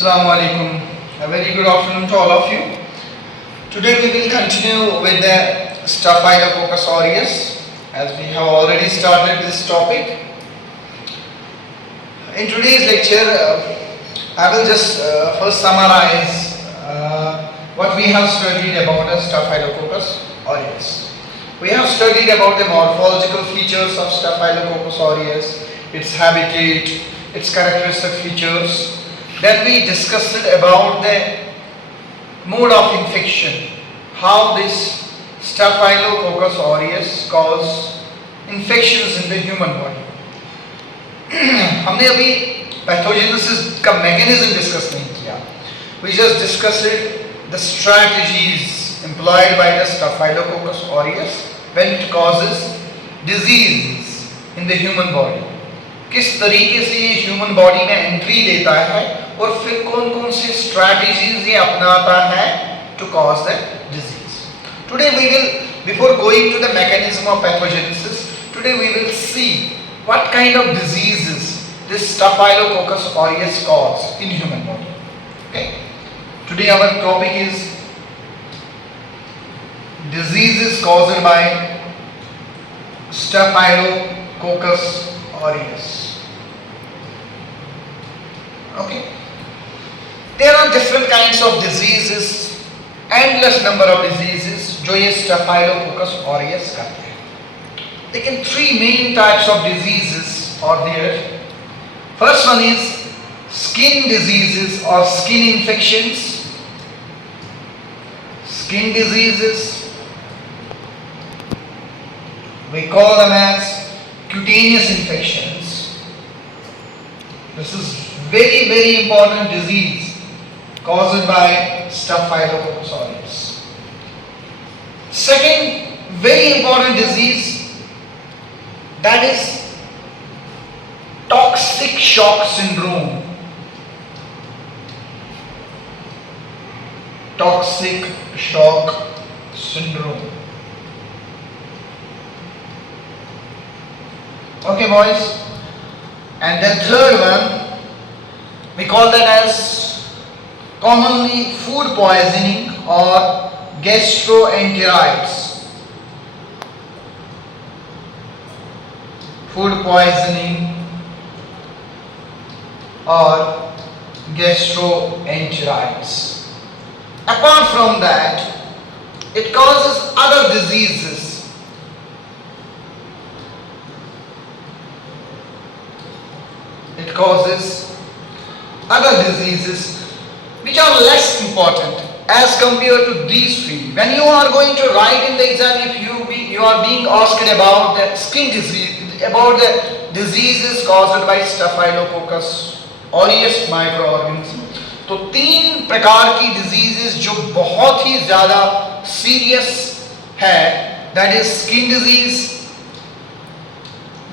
Assalamu alaikum. A very good afternoon to all of you. Today we will continue with the Staphylococcal aureus, as we have already started this topic. In today's lecture, I will just first summarize what we have studied about the Staphylococcal aureus. We have studied about the morphological features of Staphylococcal aureus, its habitat, its characteristic features. Then we discussed about the mode of infection, how this Staphylococcal aureus cause infections in the human body. हमने अभी pathogenesis का mechanism discuss नहीं किया. We just discussed the strategies employed by the Staphylococcal aureus when it causes diseases in the human body. किस तरीके से ये human body में एंट्री लेता है और फिर कौन कौन से स्ट्रैटेजीज ये अपनाता है to cause the disease. Today we will, before going to the mechanism of pathogenesis, today we will see what kind of diseases this Staphylococcal aureus cause in human body. Okay, today our topic is diseases caused by Staphylococcal aureus. Okay, there are different kinds of diseases, endless number of diseases जो ये Staphylococcal aureus करते हैं. लेकिन three main types of diseases are there. First one is skin diseases or skin infections. Skin diseases, we call them as cutaneous infections. This is very important disease caused by Staphylococcal aureus. Second very important disease, that is toxic shock syndrome. Toxic shock syndrome. Okay boys, and the third one we call that as commonly food poisoning or gastroenteritis. Food poisoning or gastroenteritis. Apart from that, it causes other diseases. It causes other diseases which are less important as compared to these three. When you are going to write in the exam, if you are being asked about the skin disease, about the diseases caused by Staphylococcal aureus microorganism, तो तीन प्रकार की diseases जो बहुत ही ज़्यादा serious है, that is skin disease,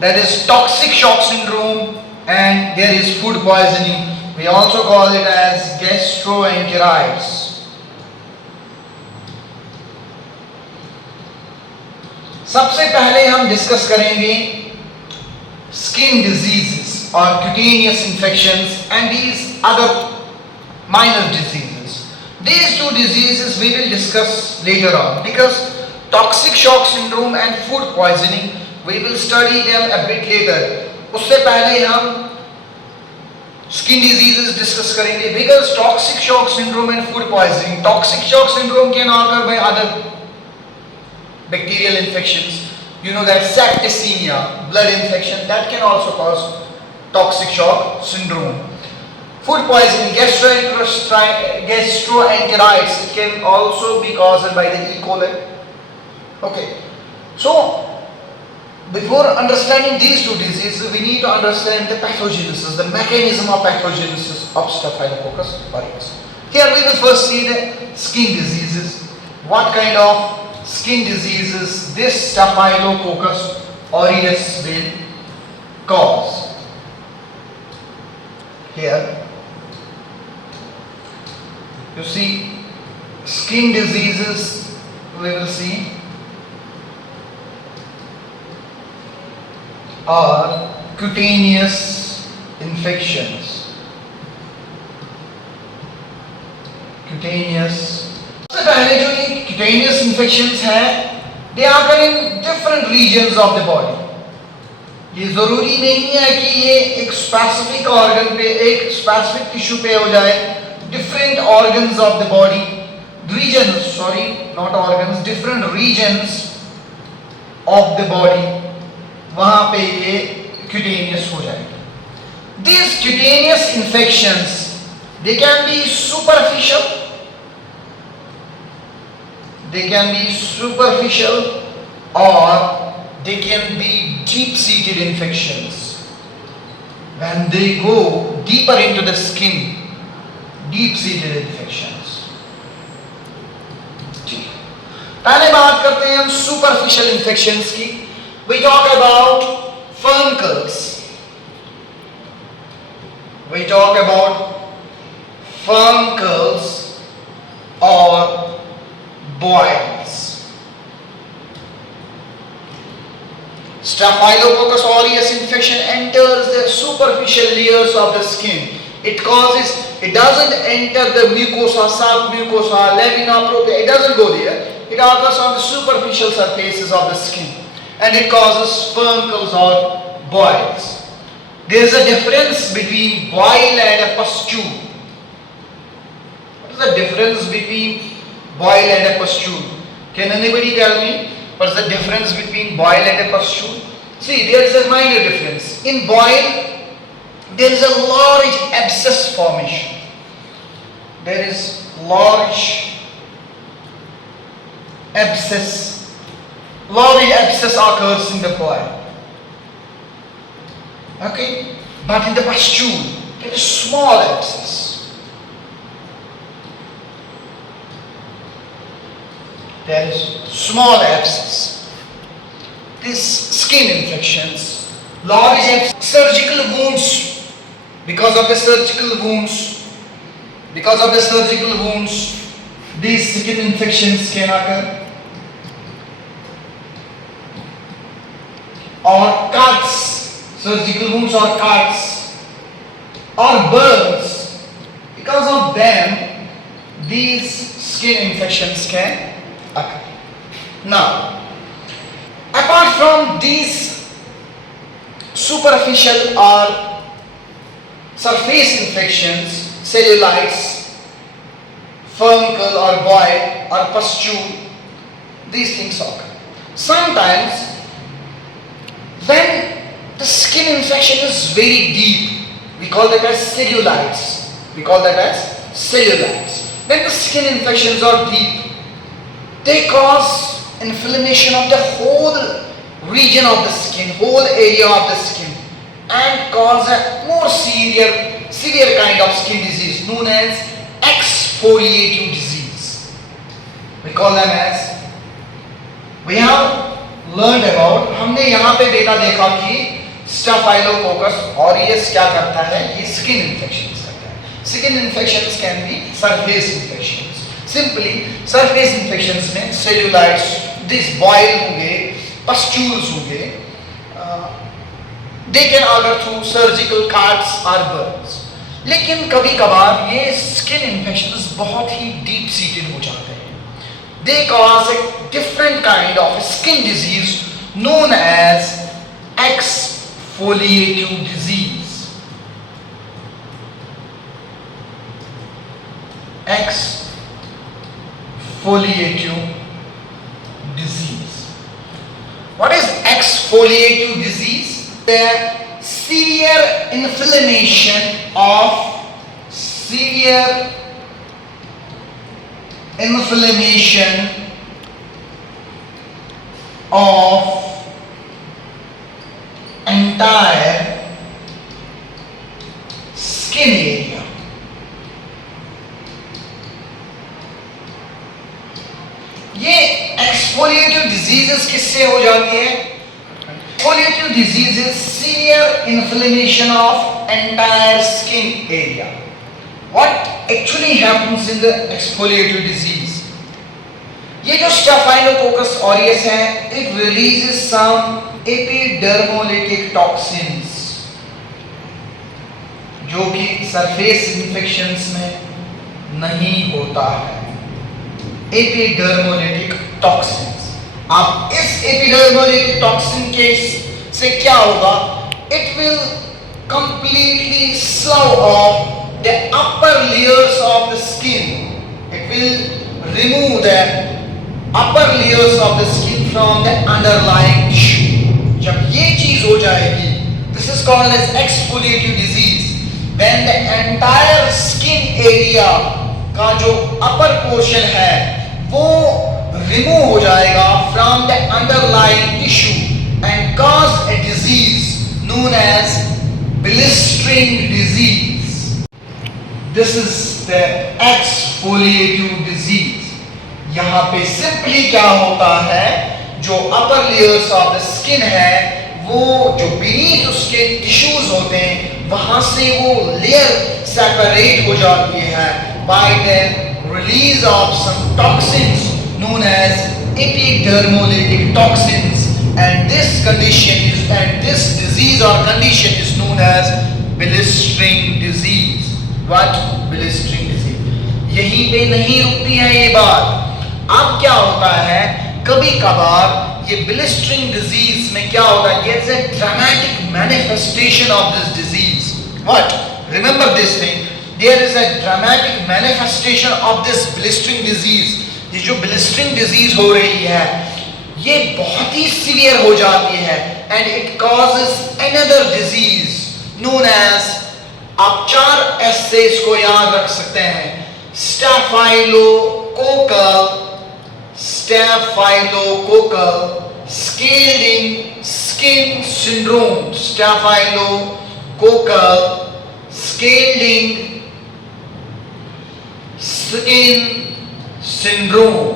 that is toxic shock syndrome, and there is food poisoning. We also call it as gastroenteritis. सबसे पहले हम डिस्कस करेंगे skin diseases or cutaneous infections and these other minor diseases. These two diseases we will discuss later on, because toxic shock syndrome and food poisoning we will study them a bit later. उससे पहले हम skin diseases discuss करेंगे, because toxic shock syndrome and food poisoning, toxic shock syndrome can occur by other bacterial infections. You know that septicemia, blood infection, that can also cause toxic shock syndrome. Food poisoning, gastroenteritis, it can also be caused by the E. coli. Okay, so before understanding these two diseases, we need to understand the pathogenesis, the mechanism of pathogenesis of Staphylococcal aureus. Here we will first see the skin diseases. What kind of skin diseases this Staphylococcal aureus will cause? Here you see skin diseases, we will see are cutaneous infections. cutaneous. सबसे पहले जो ये cutaneous infections हैं, they occur in different regions of the body. ये जरूरी नहीं है कि ये एक स्पेसिफिक ऑर्गन पे, एक स्पेसिफिक टिश्यू पे हो जाए. Different organs of the body, regions, sorry, not organs, different regions of the body, वहां पे ये cutaneous हो जाएगा. These cutaneous infections, they can be superficial. They can be superficial or they can be deep-seated infections. When they go deeper into the skin, deep-seated infections. पहले बात करते हैं हम superficial infections की. We talk about furuncles. We talk about furuncles or boils. Staphylococcus aureus infection enters the superficial layers of the skin. It doesn't enter the mucosa, submucosa, lamina propria. It doesn't go there. It occurs on the superficial surfaces of the skin, and it causes furuncles or boils. There is a difference between boil and a pustule. What is the difference between boil and a pustule? Can anybody tell me what is the difference between boil and a pustule? See, there is a minor difference. In boil, there is a large abscess formation. There is large abscess. Large abscess occurs in the boil. Okay? But in the pustule, there is small abscess. There is small abscess. These skin infections, large abscess, surgical wounds. Because of the surgical wounds, these skin infections can occur. Or cuts, surgical wounds or cuts, or burns. Because of them, these skin infections can occur. Now, apart from these superficial or surface infections, cellulitis, furuncle or boil or pustule, these things occur. Sometimes when the skin infection is very deep, we call that as cellulitis. When the skin infections are deep, they cause inflammation of the whole region of the skin, whole area of the skin, and cause a more severe kind of skin disease known as exfoliating disease. We call them as, we have learned about, हमने यहाँ पे data देखा कि Staphylococcus aureus क्या करता है, ये skin infections करता है. Skin infections can be surface infections. Simply surface infections में cellulitis, this boil होंगे, pustules होंगे, they can occur through surgical cuts or burns. लेकिन कभी कभार ये skin infections बहुत ही deep seated हो जाते हैं. They cause a different kind of skin disease known as exfoliating disease. Exfoliating disease. What is exfoliating disease? The severe inflammation of entire skin area. ये exfoliative diseases किससे हो जाती है? Exfoliative disease is severe inflammation of entire skin area. What actually happens in the exfoliative disease? ये जो Staphylococcus aureus है, it releases some epidermolytic toxins जो कि surface infections में नहीं होता है। एपिडर्मोलिटिक टॉक्सिन्स, अब इस एपिडर्मोलिटिक टॉक्सिन के से क्या होगा, it will completely slough off the upper layers of the skin. It will remove the upper layers of the skin from the underlying tissue. जब ये चीज हो जाएगी, this is called as exfoliative disease. When the entire skin area का जो upper portion है वो remove हो जाएगा from the underlying tissue and cause a disease known as blistering disease. This is the exfoliative disease. यहाँ पे simply क्या होता है, जो upper layers of the skin है वो जो beneath उसके tissues होते हैं वहाँ से वो layer separate हो जाती है by the release of some toxins known as epidermolytic toxins, and this disease or condition is known as blistering disease. What? Blistering disease. यहीं पे नहीं रुकती है ये बात। अब क्या होता है, कभी कभार ये blistering disease में क्या होता है, there is a dramatic manifestation of this disease. What? Remember this thing. There is a dramatic manifestation of this blistering disease. ये जो blistering disease हो रही है ये बहुत ही सीवियर हो जाती है and it causes another disease known as, आप 4 S से इसको याद रख सकते हैं, Staphylococcal scalding skin syndrome. Staphylococcal scalding skin syndrome.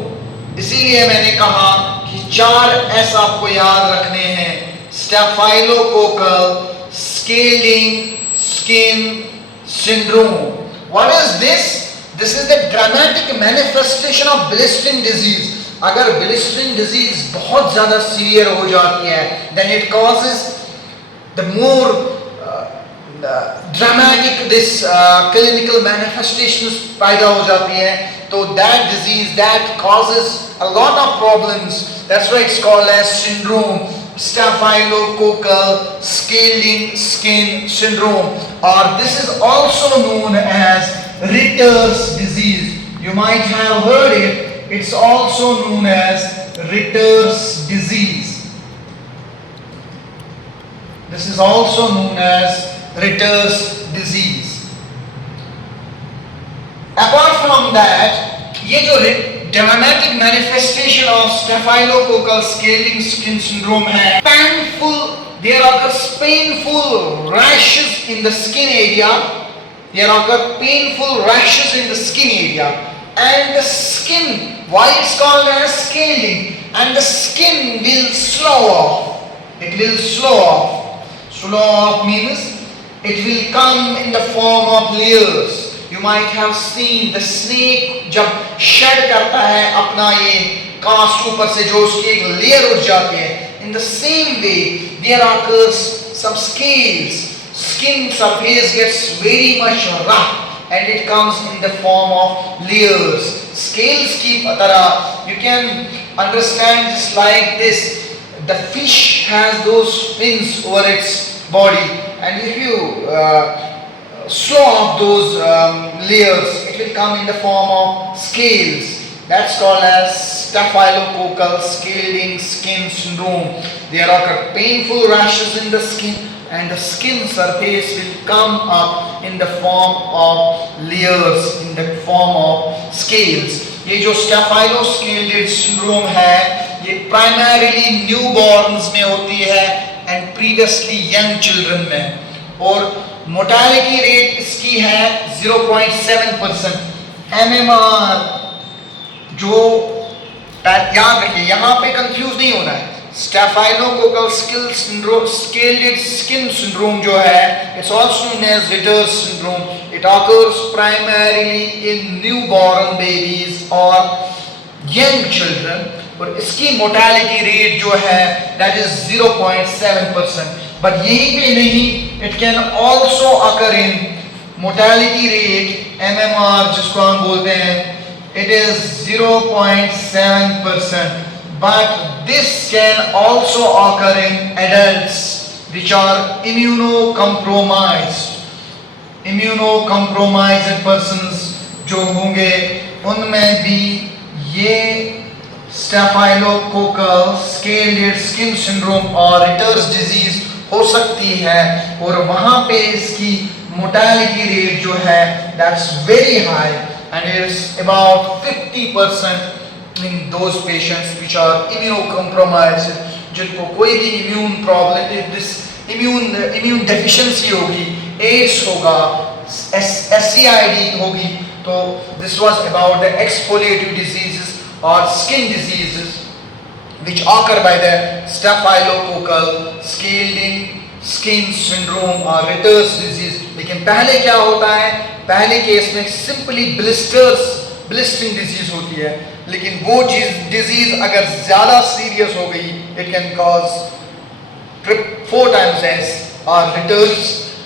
इसीलिए मैंने कहा कि 4 S आपको याद रखने हैं, Staphylococcal scalding skin syndrome. What is this? This is the dramatic manifestation of blistering disease. अगर blistering disease बहुत ज़्यादा severe हो जाती है, then it causes the more dramatic this clinical manifestations पैदा हो जाती है, तो that disease that causes a lot of problems. That's why it's called as syndrome, Staphylococcal scalding skin syndrome, or this is also known as Ritter's disease. You might have heard it. It's also known as Ritter's disease. This is also known as Ritter's disease. Apart from that, ये जो dramatic manifestation of Staphylococcal scalding skin syndrome है, there occurs painful rashes in the skin area. There occur painful rashes in the skin area, and the skin, why it's called as scalding, and the skin will slough off. It will slough off. Slough off means it will come in the form of layers. You might have seen the snake जब shed करता है अपना ये cast ऊपर से जो उसकी एक layer उठ जाती है. In the same way, there occurs some scales. Skin surface gets very much rough and it comes in the form of layers. Scales की तरह you can understand this like this. The fish has those fins over its body, and if you slough off those layers, it will come in the form of scales. That's called as Staphylococcal scalding skin syndrome. There occur painful rashes in the skin, and the skin surface will come up in the form of layers, in the form of scales. ये जो Staphylococcal syndrome है, ये primarily newborns में होती है and previously young children में, और mortality rate इसकी है 0.7%. MMR जो याद रखिए, यहाँ पे कंफ्यूज नहीं होना है. Staphylococcal scalded skin syndrome जो है, it's also known as Ritter's syndrome. It occurs primarily in newborn babies or young children, और इसकी मोर्टेलिटी रेट जो है that is 0.7%. But यही पे नहीं, it can also occur in mortality rate MMR जिसको हम बोलते हैं it is 0.7%, but this can also occur in adults which are immunocompromised persons जो होंगे उनमें भी ये स्टेफाइलोकोकल स्केल्ड स्किन सिंड्रोम और रिटर्स डिजीज हो सकती है, और वहां पे इसकी मोर्टेलिटी रेट जो है that's very high and it is about 50% in those patients which are immunocompromised, जिनको कोई भी immune problem, this immune deficiency होगी, AIDS होगा, SCID होगी. तो this was about the exfoliative diseases or skin diseases which occur by the staphylococcal scalding skin syndrome or Ritter's disease. लेकिन पहले क्या होता है, पहले केस में सिंपली ब्लिस्टरिंग डिजीज होती है, लेकिन वो डिजीज अगर ज्यादा सीरियस हो गई it can cause 4 times as or Ritter's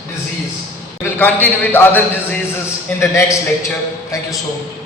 disease. We will continue with other diseases in the next lecture. Thank you so much.